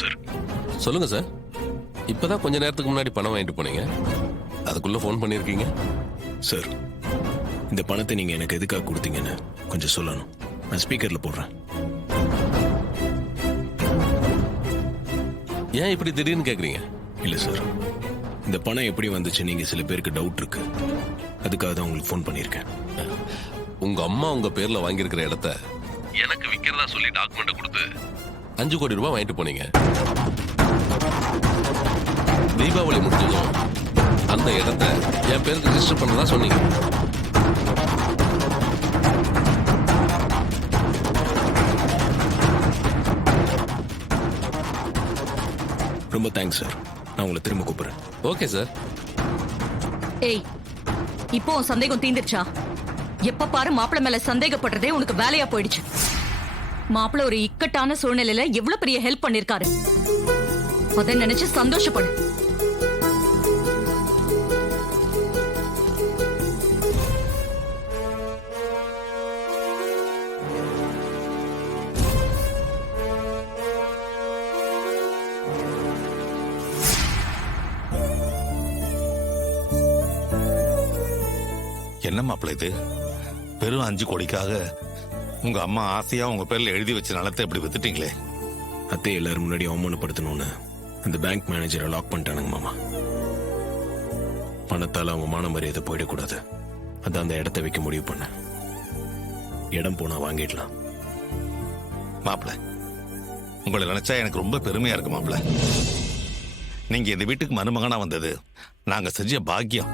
Sir. சொல்லுங்க sir. இப்பதான் கொஞ்ச நேரத்துக்கு முன்னாடி பணம் வாங்கிட்டு போனீங்க, அதுக்குள்ள ஃபோன் பண்ணிருக்கீங்க. சார், இந்த பணத்தை நீங்க எனக்கு எதுக்காக கொடுத்தீங்கன்னு கொஞ்சம் சொல்லணும். நான் ஸ்பீக்கர்ல போடுறேன். ஏன் இப்படி திடீர்னு கேக்குறீங்க? இல்ல சார், இந்த பணம் எப்படி வந்துச்சு நீங்க சில பேருக்கு டவுட் இருக்கு, அதுக்காக தான் உங்களுக்கு ஃபோன் பண்ணியிருக்கேன். உங்க அம்மா உங்க பேர்ல வாங்கியிருக்கிற இடத்த எனக்கு விக்கிறதா சொல்லி டாக்குமெண்ட் கொடுத்து 5 கோடி ரூபாய் வாங்கிட்டு போனீங்க. தீபாவளி முடிஞ்சதும் அந்த இடத்த என் பேருக்கு ரெஜிஸ்டர் பண்ணதா சொன்னீங்க. ரொம்ப தேங்க்ஸ் சார். நான் உங்களை திரும்ப கூப்பிடுறேன். Okay sir. ஏய், இப்போ உன் சந்தேகம் தீந்துருச்சா? எப்ப பாரு மாப்பிள்ள மேல சந்தேகப்படுறதே உனக்கு வேலையா போயிடுச்சு. மாப்பிள்ள ஒரு இக்கட்டான சூழ்நிலையில எவ்வளவு பெரிய ஹெல்ப் பண்ணிருக்காரு, அதை நினைச்சு சந்தோஷப்படு. என்ன மாப்பிள்ள இது? வெறும் 5 கோடிக்காக உங்க அம்மா ஆசையா உங்க பேர்ல எழுதி வச்ச நிலத்தை இப்படி வித்துட்டீங்களே. அத்தை எல்லாரும் முன்னாடி அவமானப்படுத்தணும்னு அந்த பேங்க் மேனேஜரை லாக் பண்ணிட்டானுங்க மாமா. பணத்தால அவன் மான மரியாதை போயிடக்கூடாது, அதான் அந்த இடத்த வைக்க முடிவு பண்ண. இடம் போனா வாங்கிடலாம். மாப்பிள்ள, உங்களை நினைச்சா எனக்கு ரொம்ப பெருமையா இருக்கு மாப்பிள்ள. நீங்க இந்த வீட்டுக்கு மருமகனா வந்தது நாங்க செஞ்ச பாக்கியம்.